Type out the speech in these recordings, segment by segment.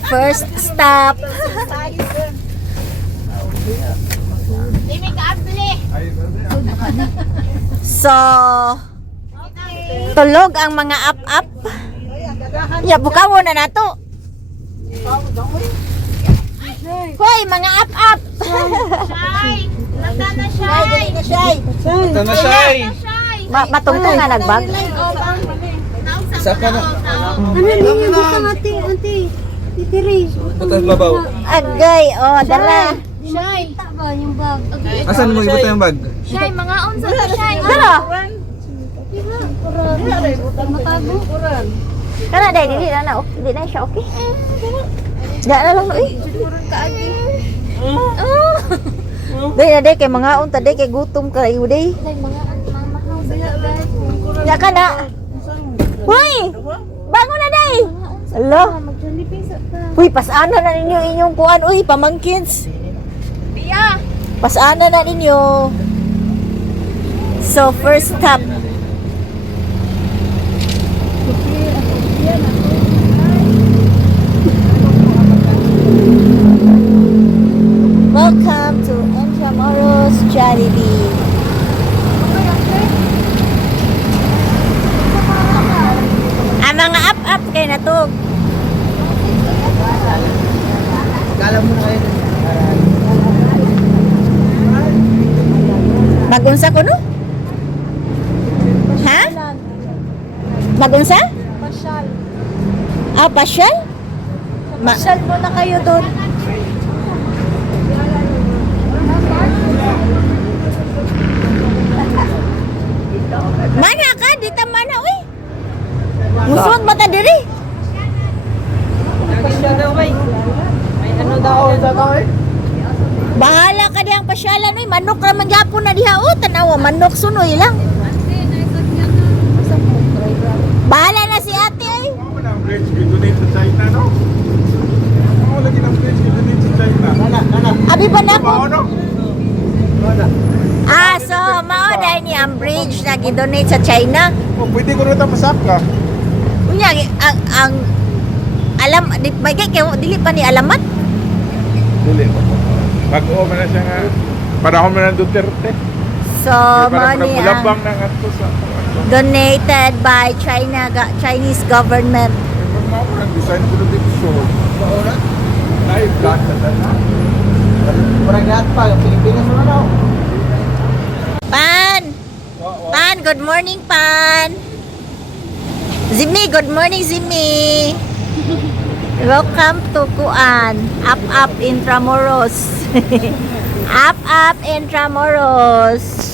first stop. So, tulog ang mga up-up. Ya, bukaw na nato. Hoy, mga up-up. Ito na siya. Matungtong nga nagbag. Isa ka na. Ano ninyo bukang ati? Titiri. Butas babaw. Agay, oh, dala. Shy. Taba yung bag. Asan mo ibuta yung bag? Shy, mga unsa sa shy. Dala. Matago. Kana dai dili na okay, dili na siya okay. Diyan na lang oi. Dai na dai kay mga unta dai kay gutom ka iyo dai. Day mga mamahaw sa lagay. Ya kana. Hoy! Bangon na dai. Hello. Magjaliping sa ta. Uy, pasana na ninyo inyong kuan uy, pamangkins. Biya. Pasana na ninyo. So first stop. Welcome to Intramuros Jollibee. Ang mga up-up kay na to. Kala mo na kayo. Magunsa ko no? Ha? Magunsa? Pasyal. Ah, pasyal? Pasyal mo na kayo doon. Mana ka? Dita mana, uy? Musod mata diri. Bahala ka diyang pasyalan, uy. Manok naman gyapon na diha. Oh, tanawa, manok sunoy lang. Bahala na si ate, uy. Ako na ang bridge donate sa China, no? Ako lagi ng bridge donate sa China. Abi ba na ko? Ano? Ah, so, mao dahil ni ang bridge na gidonate sa China. Oh, pwede ko rin ito masapka. Unya, ang alam, may kay dili pa ni alamat. Dili. Bago man na siya nga. Panahon man ng Duterte. So, Para mao ni ang mulabang na nga ito sa... donated by Chinese government. Ako nang design ko dito so. Paula? Ay, black na na. Parang lahat pa, yung Pilipinas mo na daw. Pan! Pan, good morning, Pan! Zimi, good morning, Zimi! Welcome to Kuan, Up Intramuros. Up Intramuros.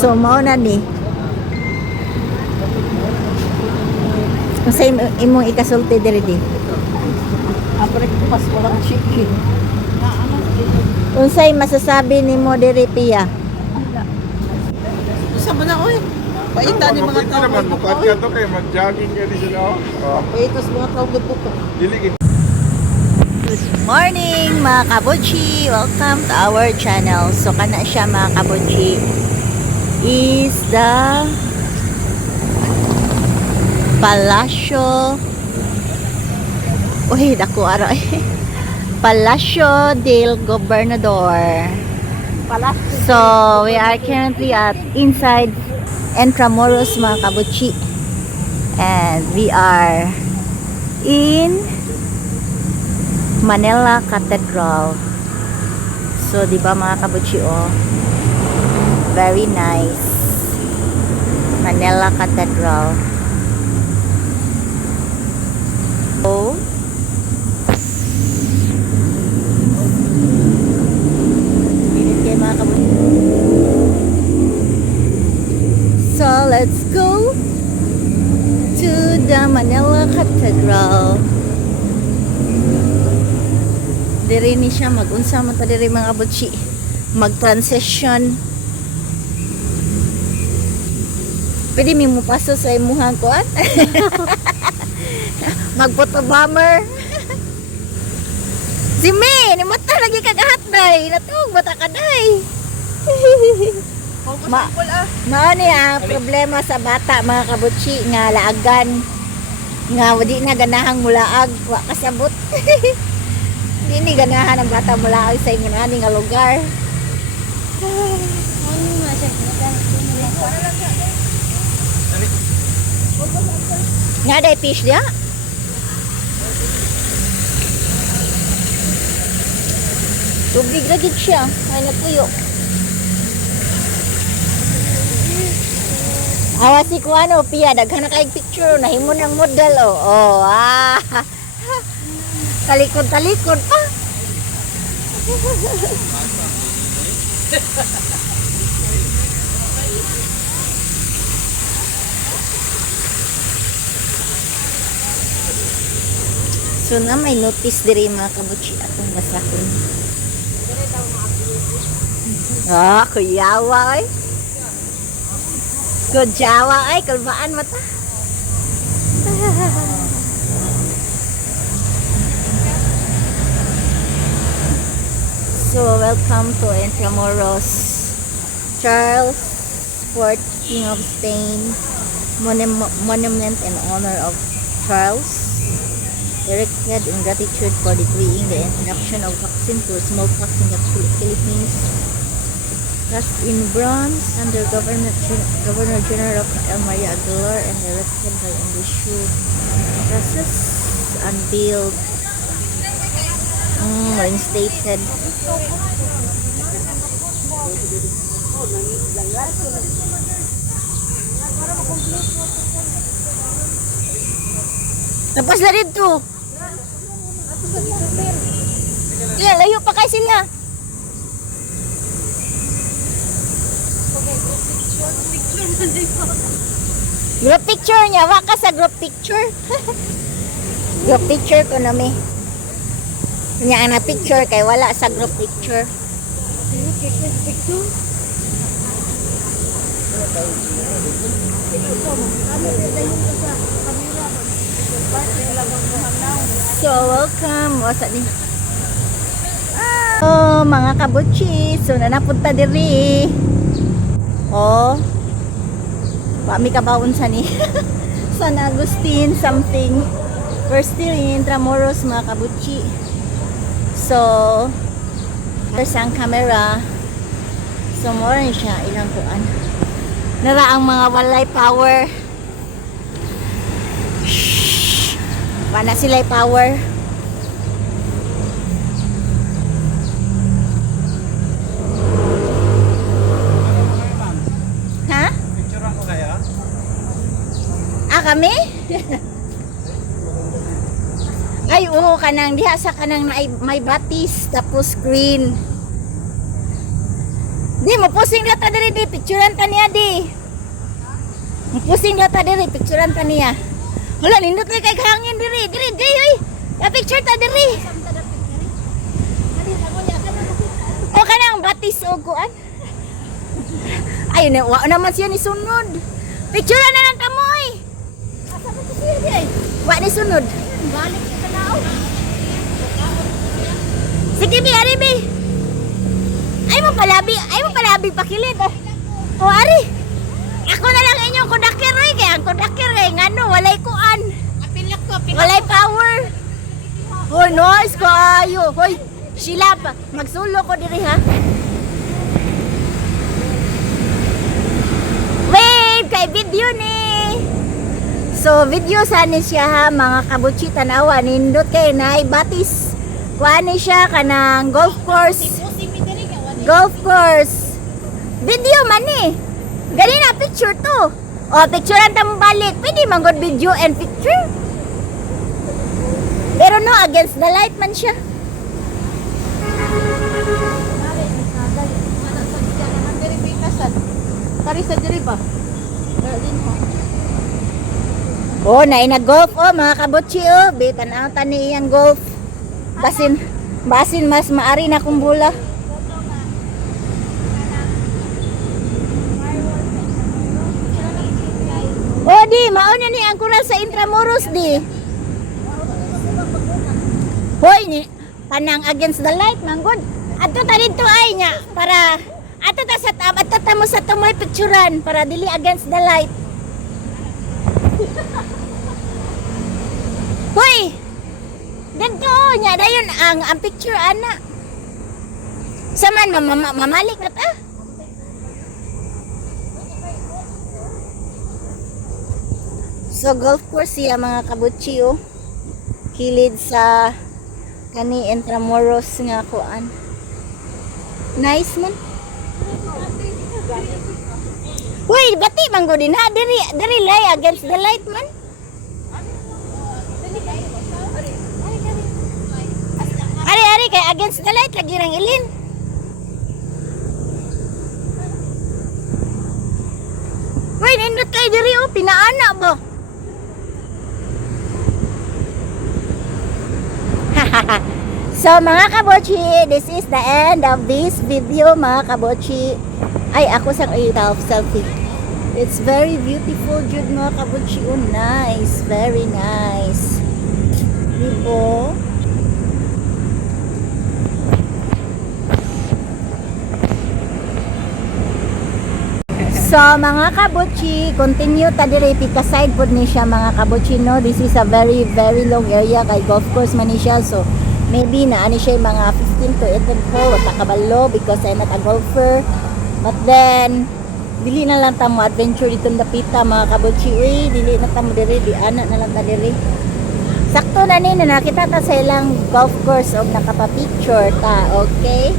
So, mao na ni. Kasi imong ikasulti diri di. Apre pas walang chicken. Unsay masasabi nimo diri Pia? Isa ba na oy? Paita ni mga Hindi tao. naman, mukha ka to kayo, mag-jogging ka di sila. Oh. Paitas mga tao dito ko. Dili. Good morning mga kabuchi! Welcome to our channel. So kana siya mga kabuchi is the Palacio. Uy, dako ara. Palacio del Gobernador. So we are currently at inside Intramuros mga kabuchi. And we are in Manila Cathedral. So, di ba mga kabuchi, oh, very nice. Manila Cathedral. Oh. Init kayo mga kabuchi. So, let's go to the Manila Cathedral. Diri ni siya mag-unsa man ta diri mga butsi, mag-transition Pwede mi mo paso sa imuhang kuan. Magphoto bomber. Si May, ni mata lagi kagahat day. Natug bata ka day. Focus Ma- ang pula. Mao ni ang problema sa bata mga kabutsi nga laagan. Nga wadi na ganahang mulaag wa kasabot. Di ni ganahan ang bata mulaag sa ingon ani nga lugar. Nga day fish dia? Tubig na gid siya. Ay natuyo. Awa si Kuano, Pia, daghan na kayong picture, nahimo ng model, oh. Oh, ah. Talikod-talikod pa. So na may notice diri mga kabutsi atong basahon. Ah, kuyawa ay. Good Jawa ay, kalbaan mata. So, welcome to Intramuros Charles IV, King of Spain Monument in honor of Charles, erected in gratitude for decreeing the introduction of vaccine to smallpox in the Philippines. Cast in bronze under Governor General of El Maria Aguilar and erected by Indishu Process unveiled, reinstated. Tapos na dito. Iya, layo pa kay sila. Group picture niya, waka sa group picture. Group picture ko na may. Kanya na picture kay wala sa group picture. So, welcome. Wasa ni. Oh, mga kabutsi. So, nanapunta diri. Oh. Pami kabaon sa ni. San Agustin something. We're still in Intramuros mga kabutsi. So, there's ang camera. So, more siya. Ilang kuan. Nara ang mga walay power. Shhh. Wala sila'y power. Ha? Picture ako kaya? Ah, kami? Ay, oo, kanang diha sa kanang may batis tapos screen. Di, mapusing na ta diri di, picturean ta niya di. Mapusing na ta diri, picturean ta niya. Wala, nindot na kay hangin diri, diri, oy. Ya-picture ta diri. O kanang batis o kuan. Ay, wa naman siya ni sunod. Picturean na lang ta mo, oy. Asa ba siya di? Wa ni sunod. Balik ka na ako. Sige, Bi, ari, Bi. Ay mo palabi pakilit. O, ari. Ako na lang inyong kondakter, oy. Kaya ang kondakter, kaya ngano, walay kuan. Apilak ko, apilak. Walay power. Hoy, noise ko ayo. Hoy, sila pa. Magsulo ko diri ha. Wave kay video ni. So video sani siya ha mga kabutsi tanawa nindot kay nay batis. Kuan ni siya kanang golf course. Golf course. Video man ni. Gali na picture to. O picturean ta mo balik. Pwede man good video and picture. Pero no, against the light man siya. Tari sa diri ba? Oh, naay na golf oh, mga kabutsi oh. Bitan ang tani iyang golf. Basin mas maari na kung bula. di, mauna ni ang kural sa Intramuros di. Hoy ni, panang against the light manggod. Ato ta dito ay nya para ato ta mo sa tumoy picturean para dili against the light. Hoy! Dito nya dayon ang picture ana. Saman mamalik na ta. So golf course siya mga kabutsi oh. Kilid sa kani Intramuros nga kuan. Nice man. Uy, bati man go din ha diri lay against the light man. Ari kay against the light lagi rang ilin. Uy, nindot kay diri oh pinaana ba? So mga kabochi, this is the end of this video mga kabochi. Ay ako sang selfie. It's very beautiful jud mga kabochi. Oh, nice, very nice. Diba? So mga kabochi, continue ta diri pika side pod ni siya mga kabochi no. This is a very long area kay golf course man ni siya. So maybe na ani siya mga 15 to 18 hole wata kabalo because I'm not a golfer. But then dili na lang ta mo adventure dito dapita mga kabochi. Uy, dili na ta mo diri, di ana na lang ta diri. Sakto na ni na nakita ta sa ilang golf course og nakapa-picture ta, okay?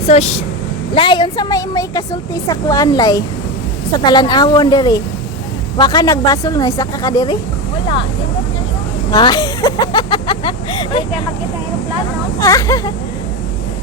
So lay unsa may ikasulti sa kuan lay sa talan-awon diri. Wa ka nagbasol nga isa ka diri? Wala. Sindot na siya. Ah. Ay, kaya makita ang aeroplano.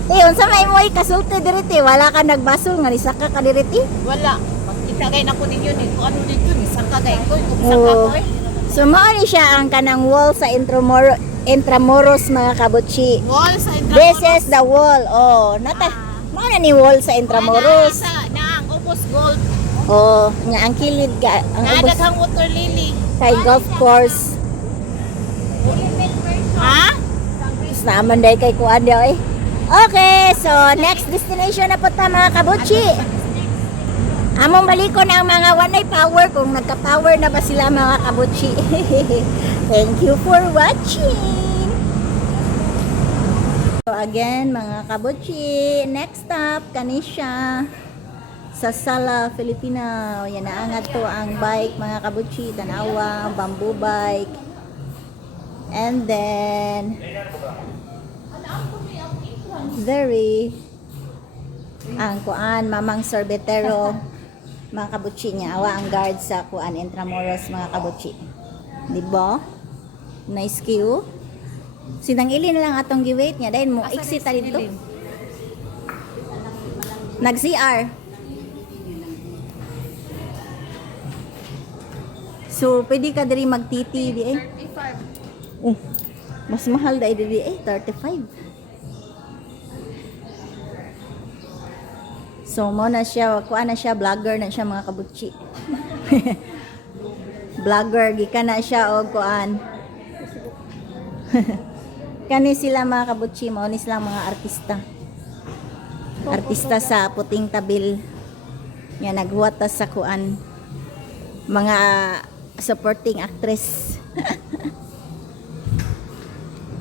Unsa may ikasulti diri ti? Wala ka nagbasol nga isa ka diri ti? Wala. Makita kay nako ninyo ni kung ano dito ni saka kay ko kung saka ko eh. So mao ni siya ang kanang wall sa Intramuros mga kabutsi. Wall sa Intramuros. This is the wall. Oh, nata. Mao na ni wall sa Intramuros. Na ang ubos gold. Oh, nga ang kilid ka ang ubos Nadaghang water lily. kay golf course. Ha? Is naman day kay kuan daw eh. Okay, so next destination na po ta mga kabutsi. Among balikon ang mga wanay power kung nagka-power na ba sila mga kabutsi. Thank you for watching. So again mga kabutsi, next stop kanisya sa Sala, Filipina. Yan naangat to ang bike mga kabutsi, tanawa, bamboo bike. And then very ang kuan mamang sorbetero mga kabutsi niya awa ang guard sa kuan Intramuros mga kabutsi, di ba? Nice queue. Sinang ilin lang atong giwait niya dahil mo exit ta dito. Nag CR. So pwede ka diri magtiti di eh. 35. Mas mahal dai diri eh 35. So mo na siya, kuan na siya, vlogger na siya mga kabutsi. Vlogger gikan na siya og kuan. Kani sila mga kabutsi, mo ni sila mga artista. Artista sa puting tabil. Nga naghuwata sa kuan. Mga supporting actress.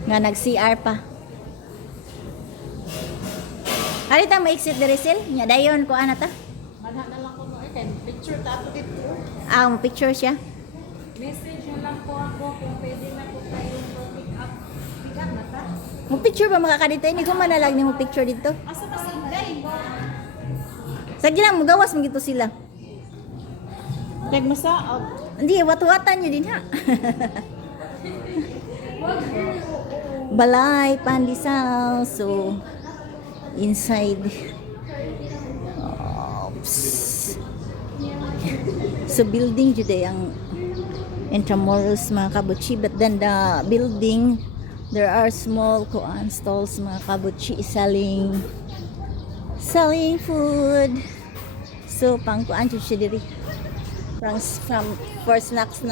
Nga nag-CR pa. Harita mo exit the resell? Nya dayon ko ana ta? Manha na lang ko no kay picture ta ato dito. Ah, mo picture siya. Message na lang po ako kung pwede na po kayo pick up. Pick up na ta. Mo picture ba makakadito? Hindi ko manalag ni mo picture dito. Asa ka sinday? Sagdi lang mo gawas mo gito sila. Nagmasaog. Hindi watu-watan niyo din ha. Balay Pandesal. So inside. Oops. So building jud ang Intramuros mga kabutsi, but then the building there are small kuan stalls mga kabutsi selling food. So pang kuan jud siya diri. from for snacks.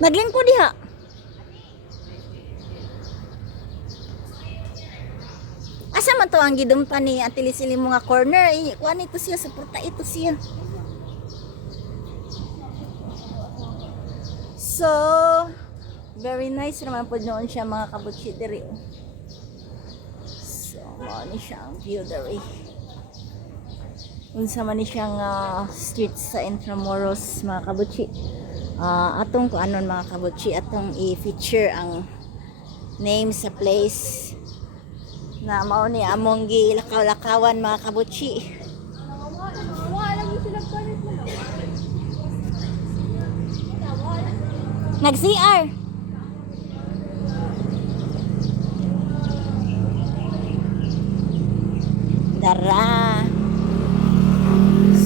Naging ko diha. Asa man to ang gidumpa ni Ate Lisili mo nga corner? Kuan ito siya, suporta ito siya. So, very nice naman po noon siya mga kabutsi diri. So, mao ni siya ang view diri. Unsa man ni siyang street sa Intramuros mga kabutsi. Atong ko anon mga kabutsi, atong i-feature ang name sa place na mao ni among gilakaw-lakawan mga kabutsi. Nag-CR. Dara.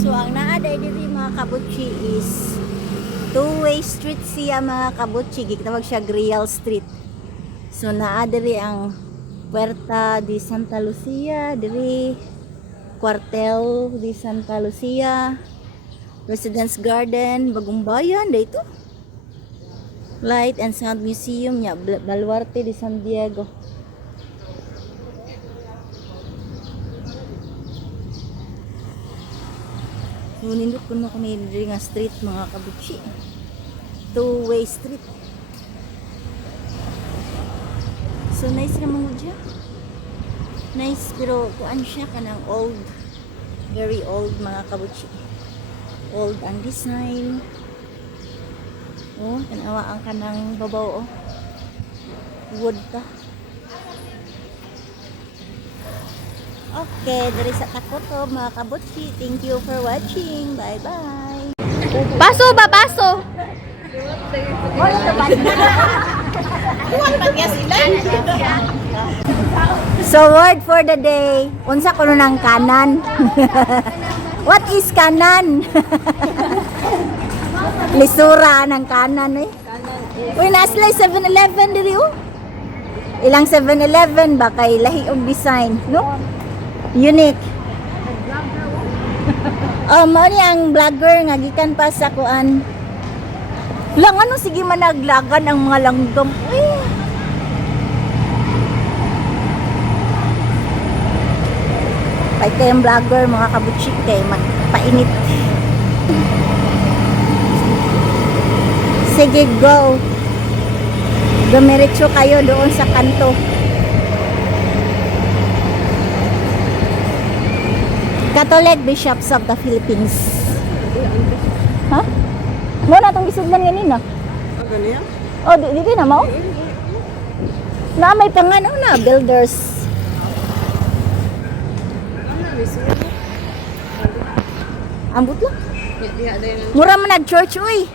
So ang naaday diri mga kabutsi is two-way street siya mga kabutsi. Gitawag siya Grial Street. So naa diri ang Puerta de Santa Lucia, diri Cuartel de Santa Lucia, Residence Garden, Bagong Bayan, dito. Light and Sound Museum nya, Baluarte de San Diego. So nindot ko na kami diri nga street mga kabutsi. Two-way street. So nice naman mo dyan. Nice pero kuan siya kanang old. Very old mga kabutsi. Old ang design. Oh, tanawa ang kanang babaw oh. Wood ta. Okay, dari sa Takoto mga kabutsi. Thank you for watching. Bye bye. Baso ba, baso? So word for the day, unsa kuno ng kanan? What is kanan? Lisura ng kanan eh. Uy, naslay 7-Eleven diri oh. Ilang 7-Eleven ba kay lahi og design, no? Unique. Mao ni ang vlogger nga gikan pa sa kuan. Lang ano sige man naglagan ang mga langgam. Uy. Ay kayong vlogger mga kabutsi kay magpainit. Sige, go. Dumiretso kayo doon sa kanto. Catholic Bishops of the Philippines. Ha? Mo na itong gisuglan ganina. Oh, di na mo? Na may pangano na, builders. Ambot lang. Mura man nag-church, uy.